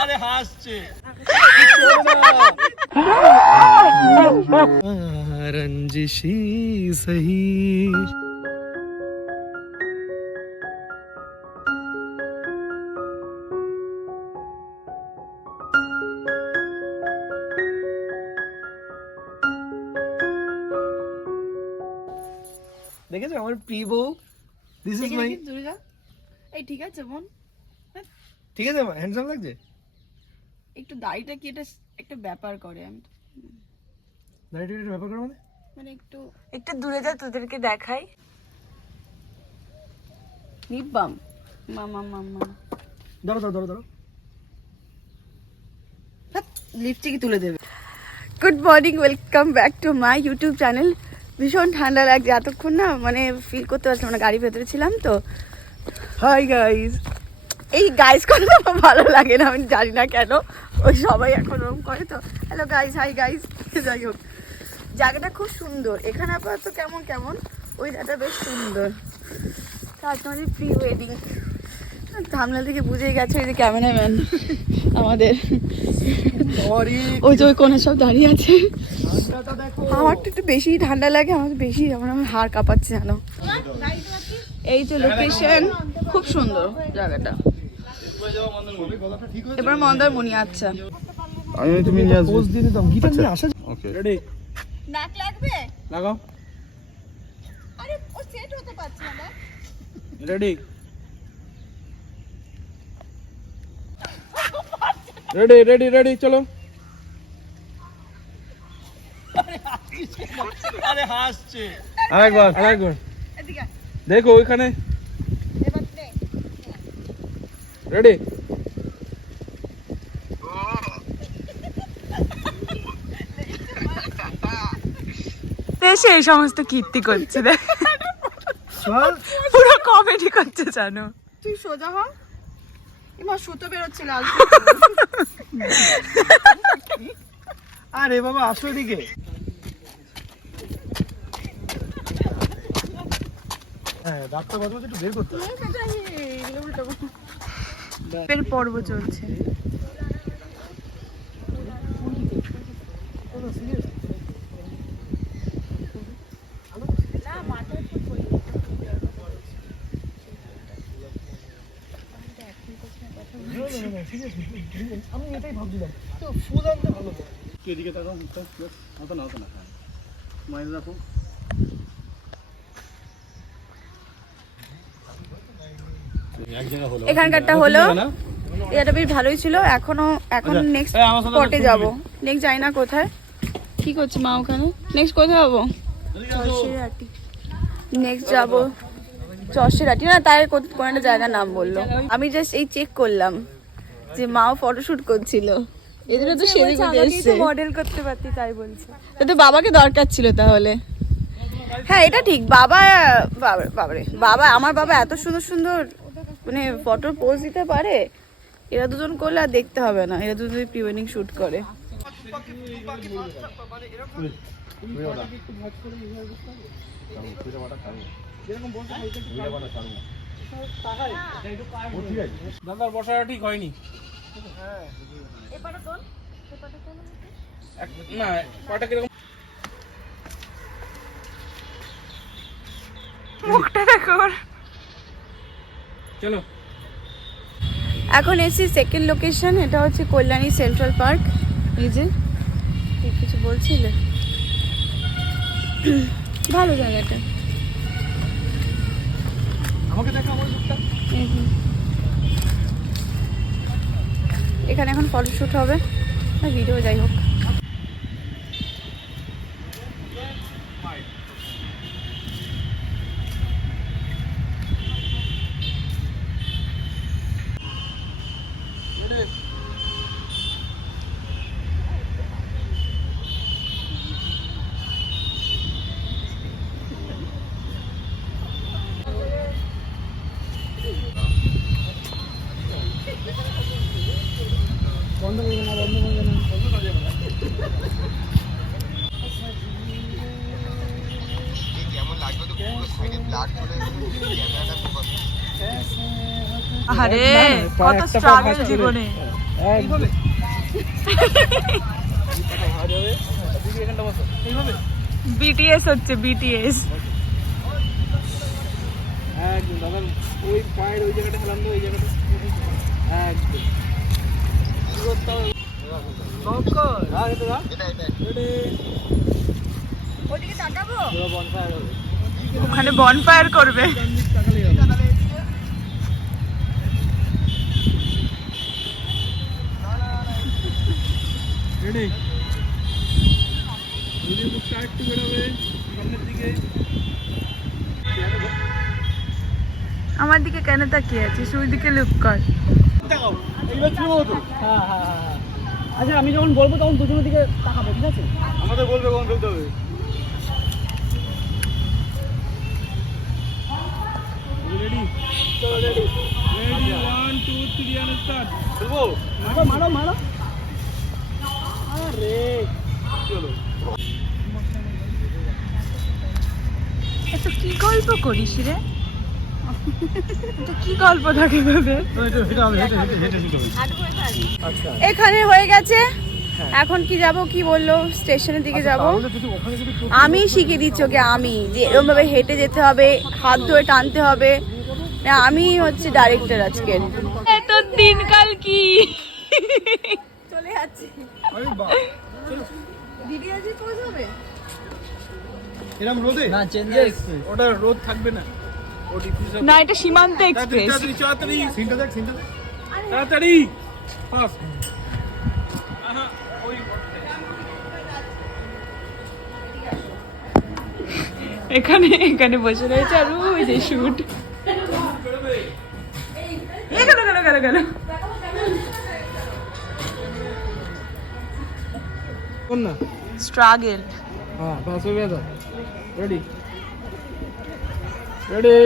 আরে হাসছে রঞ্জিশি সহি দেখেছো আমার প্রিয় বউ দিস ইজ মাই দুর্গা এই ঠিক আছে বোন ঠিক আছে হ্যান্ডসাম লাগছে একটু দাড়িটা কি এটা একটা ব্যাপার করে আমি দাড়িটা একটু ব্যাপার করে মানে একটু দূরে যা তোদেরকে দেখাই নিবাম মামা মামা ধরো ধরো ধরো ধরো লিপস্টিক তুলে দেবে good morning welcome back to my YouTube channel ভীষণ ঠান্ডা লাগছে এতক্ষণ না মানে ফিল করতে পারছিলাম না গাড়ির ভেতরে ছিলাম তো হাই গাইস এই গাইস কথা আমার ভালো লাগে না আমি জানি না কেন ওই সবাই এখন ওরকম করে তো হ্যালো গাইস হাই গাইস যাই হোক জায়গাটা খুব সুন্দর এখানে আপাতত কেমন কেমন ওই জায়গাটা বেশ সুন্দর রাজমানের প্রি ওয়েডিং থামলা থেকে বুঝে গেছে ওই যে ক্যামেরাম্যান আমাদের ওই যে ওই কোণে সব দাঁড়িয়ে আছে আমার তো একটু বেশি ঠান্ডা লাগে আমার বেশি আমার হাড় কাঁপাচ্ছে জানো এই যে লোকেশন খুব সুন্দর জায়গাটা এবার মন্দারমণি আচ্ছা আমি তুমি নিয়ে আসবো পোজ দিয়ে দিতাম গিটার নিয়ে আসা ওকে রেডি নাক লাগবে লাগাও আরে ও সেট হতে পারছে না রেডি রেডি রেডি রেডি চলো আরে হাসছে আরেকবার এদিকে দেখো ওইখানে এবার নে রেডি দেশে এই সমস্ত কীর্তি করছে দেখ পুরো কমেডি করছে জানো তুই সোজা হ এমা সুতো বেরোচ্ছে লাল আরে বাবা আসো এদিকে হ্যাঁ ডাক্তার বাজে একটু বের করতে এর পর্ব চলছে আমি এটাই ভাবছিলাম তো ফুল আনতে ভালো এদিকে তাকাও মুখটা হাতে নাও তো না মাইনে রাখো এখানকারটা হলো এটা বেশ ভালোই ছিল এখন নেক্সট স্পটে যাব নেক্সট যাই না কোথায় কি করছে মা ওখানে নেক্সট কোথায় যাবো নেক্সট যাব চরসেরাটি না তার কোন একটা জায়গার নাম বললো আমি জাস্ট এই চেক করলাম যে মাও ফটোশুট করছিল এদের তো সেরে গুজে এসছে মডেল করতে পারতি তাই বলছে তো বাবাকে দরকার ছিল তাহলে হ্যাঁ এটা ঠিক বাবারে বাবা আমার বাবা এত সুন্দর সুন্দর মানে ফটোর পোজ দিতে পারে এরা দুজন করলে আর দেখতে হবে না এরা দুজন প্রি ওয়েডিং শুট করে দাদার বসাটা ঠিক হয়নি না পাটা কিরকম মুখটা দেখো চলো এখন এসছি সেকেন্ড লোকেশন এটা হচ্ছে কল্যাণী সেন্ট্রাল পার্ক এই যে কিছু বলছিলে ভালো জায়গাটা আমাকে দেখো আমার মুখটা এখানে এখন ফটোশুট হবে আর ভিডিও যাই হোক বন্ধ করবে না বন্ধ করবে না কেমন লাগবে তো পুরো সাইডে ব্লাড চলে এসেছে ক্যামেরাটা ফোকাস আরে পা কত একটা পা স্ট্রাগল ভাঁজ করে। জীবনে। এইভাবে ভাঁজ হবে, দিদি এখানটা বসো, এইভাবে বিটিএস হচ্ছে বিটিএস। একদম দাদা ওই পায়ের ওই জায়গাটা খেলাম তো, ওই জায়গাটা একদম কি করতে হবে। হ্যাঁ এটা দাও, ওদিকে তাকাবো, পুরো বনফায়ার হবে। ওখানে বনফায়ার করবে। তাকালেই হবে। রেডি, যদি মুখটা একটু বেরোবে সামনের দিকে। আমার দিকে কেন তাকিয়ে আছিস, ওই দিকে লুক কর। দেখাও এইবার ছোট মতো। হ্যাঁ হ্যাঁ হ্যাঁ, আচ্ছা আমি যখন বলবো তখন দুজনের দিকে তাকাবে, ঠিক আছে? আমাদের বলবে কখন ফেলতে হবে। রেডি, চলো রেডি, রেডি 1 2 3 এন্ড স্টার্ট। বলবো মারো মারো মারো, আরে চলো। এত কি গল্প করিস রে, এটা কি গল্প থাকে তোদের? আচ্ছা এখানে হয়ে গেছে, এখন কি যাব, কি বললো স্টেশনের দিকে যাব। আমি শিখিয়ে দিচ্ছি ওকে, আমি যে এরকম ভাবে হেঁটে যেতে হবে, হাত ধরে টানতে হবে। না, আমি হচ্ছে ডাইরেক্টর আজকের। এত দিনকাল কি চলে যাচ্ছে। দিদি আজকে কোচ হবে এরকম রোদে না, চেঞ্জেস ওটা রোদ থাকবে না, ও ডিফিউজ হবে না, এটা সীমান্ত এক্সপ্রেস। তাড়াতাড়ি সিনটা দেখ, সিনটা দেখ তাড়াতাড়ি ফাস্ট। এখানে এখানে বসে রয়েছে আর ওই যে শুট। গেল গেল গেল গেল। কোন না স্ট্রাগল। হ্যাঁ বাস হয়ে গেল। রেডি রেডি,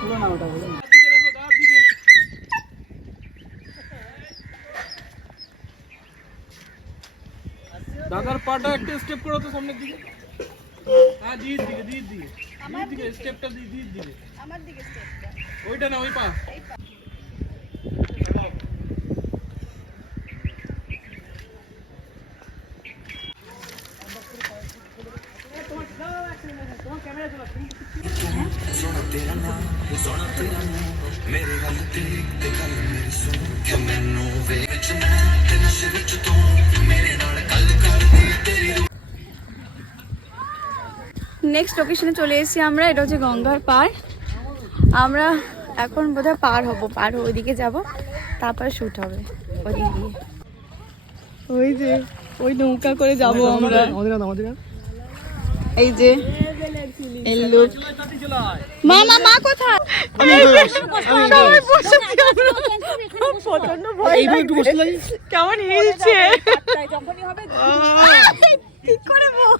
বলো না ওটা বলো না। দাদার পাটা একটা স্টেপ করো তো সামনের দিকে। হ্যাঁ দিদির দিকে, দিদির দিকে, দিদির দিকে স্টেপটা, দিদির দিকে। আমার দিকে স্টেপটা। ওইটা না, ওই পা। নেক্সট লোকেশনে চলে এসেছি আমরা, এটা হচ্ছে গঙ্গার পার। আমরা এখন বোধহয় পার হয়ে ওইদিকে যাব, তারপর শুট হবে ওদিকে গিয়ে। ওই যে ওই নৌকা করে যাব আমরা, এই যে এই লোক। মা মা মা কোথায়? সবাই বসে আছি আমরা। প্রচন্ড ভয় লাগছে। কেমন হিলছে, ঠিক করে বল।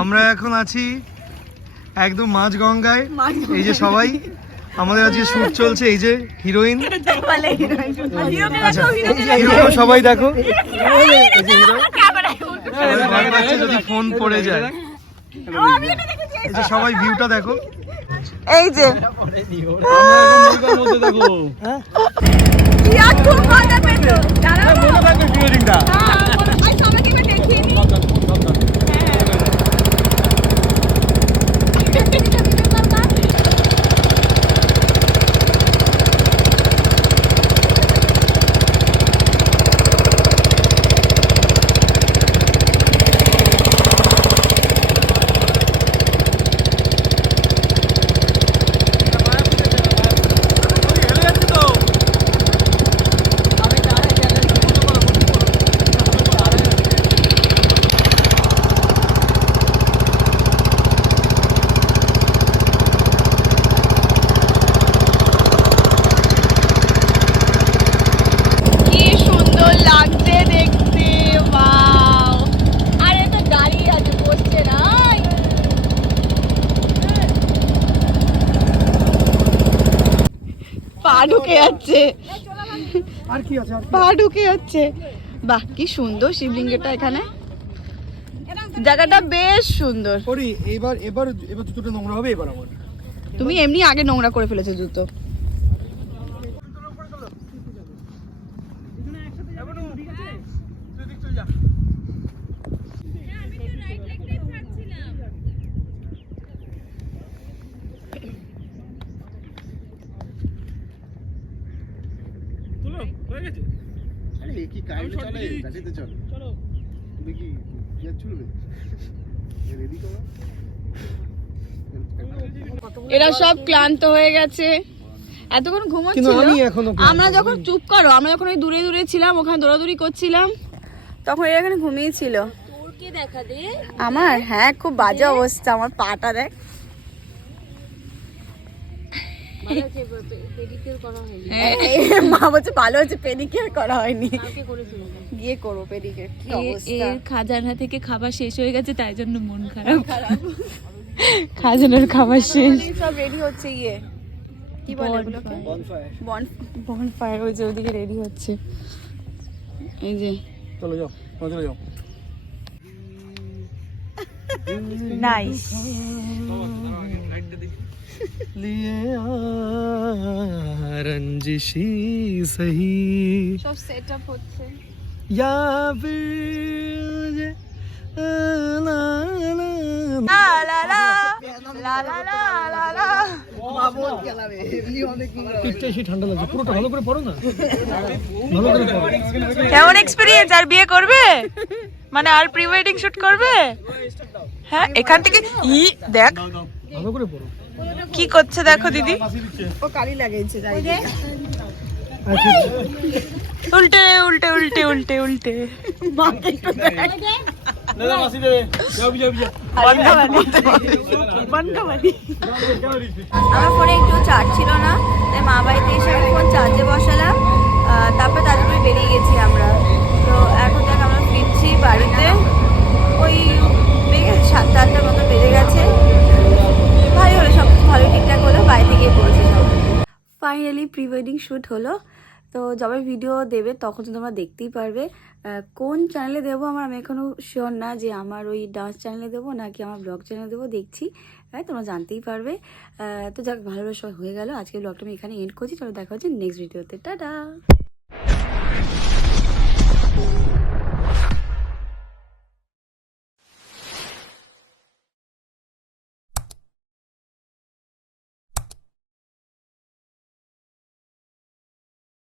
আমরা এখন আছি একদম মাঝ গঙ্গায়। এই যে সবাই আমাদের আজকে শুট চলছে, এই যে হিরোইন, আচ্ছা হিরো সবাই দেখো, এই যে হিরো, ভয় পাচ্ছে যদি ফোন পড়ে যায়। এই যে সবাই ভিউটা দেখো, এই যে মধ্যে দেখো ইয়া খুব মজা পেতো। সবাইকে একবার দেখিয়ে নি। পা ঢুকে যাচ্ছে, আর কি আছে, আর পা ঢুকে যাচ্ছে। বাহ কি সুন্দর শিবলিঙ্গটা এখানে, জায়গাটা বেশ সুন্দর। করি এবার এবার এবার জুতোটা নোংরা হবে এবার আমার। তুমি এমনি আগে নোংরা করে ফেলেছো জুতো। আরে কি কাইলে চলে গাড়িতে চলে চলো তুমি কি ইয়ার চলবে রেডি করো। এরা সব ক্লান্ত হয়ে গেছে, এতক্ষণ কিন্তু ঘুমোচ্ছিল। আমি এখনো আমরা যখন চুপ করো, আমরা যখন ওই দূরে দূরে ছিলাম, ওখানে দৌড়াদৌড়ি করছিলাম, তখন এরা এখানে ঘুমিয়েছিল। আমার হ্যাঁ খুব বাজে অবস্থা, আমার পাটা দেখ। মা বলছে ভালো হচ্ছে পেডিকিউর করা হয়নি, গিয়ে করবো পেডিকিউর। কি অবস্থা, এর খাজানা থেকে খাবার শেষ হয়ে গেছে তাই জন্য মন খারাপ। খাজানার খাবার শেষ। সব রেডি হচ্ছে, ইয়ে কি বলে এগুলোকে, বনফায়ার। ওই যে ওদিকে রেডি হচ্ছে, এই যে চলো যাও চলে যাও। নাইস। लिए रंजिशी सही সব সেটআপ হচ্ছে। या फिर ला ला লা লা লা লা লা লা লা লা। পিঠটা এসে ঠান্ডা লাগছে, পুরোটা ভালো করে পড়ো না, ভালো করে পড়ো। কেমন এক্সপেরিয়েন্স? আর বিয়ে করবে মানে আর প্রি ওয়েডিং শুট করবে? হ্যাঁ এখান থেকে দেখ ভালো করে পড়ো। কি করছে দেখো দিদি, ও কালি লাগাইছে যাই। উল্টে উল্টে উল্টে উল্টে উল্টে। আমার ফোনে একটু চার্জ ছিল না, তাই মা বাড়িতে এসে আমি ফোন চার্জে বসালাম, তারপর তাড়াতাড়ি বেরিয়ে গেছি আমরা। তো এখন দেখ আমরা ফিরছি বাড়িতে, ওই বেজে গেছে 7-8টার মতো বেজে গেছে। ভালোই হলো, সব কিছু ভালোই ঠিকঠাক হলো, বাড়িতে গিয়ে পড়েছি সব। ফাইনালি প্রি ওয়েডিং শ্যুট হলো। তো যবে ভিডিও দেবে তখন তো তোমরা দেখতেই পারবে। কোন চ্যানেলে দেবো আমি এখনও শিওর না, যে আমার ওই ডান্স চ্যানেলে দেবো নাকি আমার ব্লগ চ্যানেলে দেবো, দেখছি। তোমরা জানতেই পারবে। তো যাক ভালোভাবে সবাই হয়ে গেল। আজকে ব্লগটা আমি এখানে এন্ড করছি। চলো দেখা হচ্ছে নেক্সট ভিডিওতে। টাটা।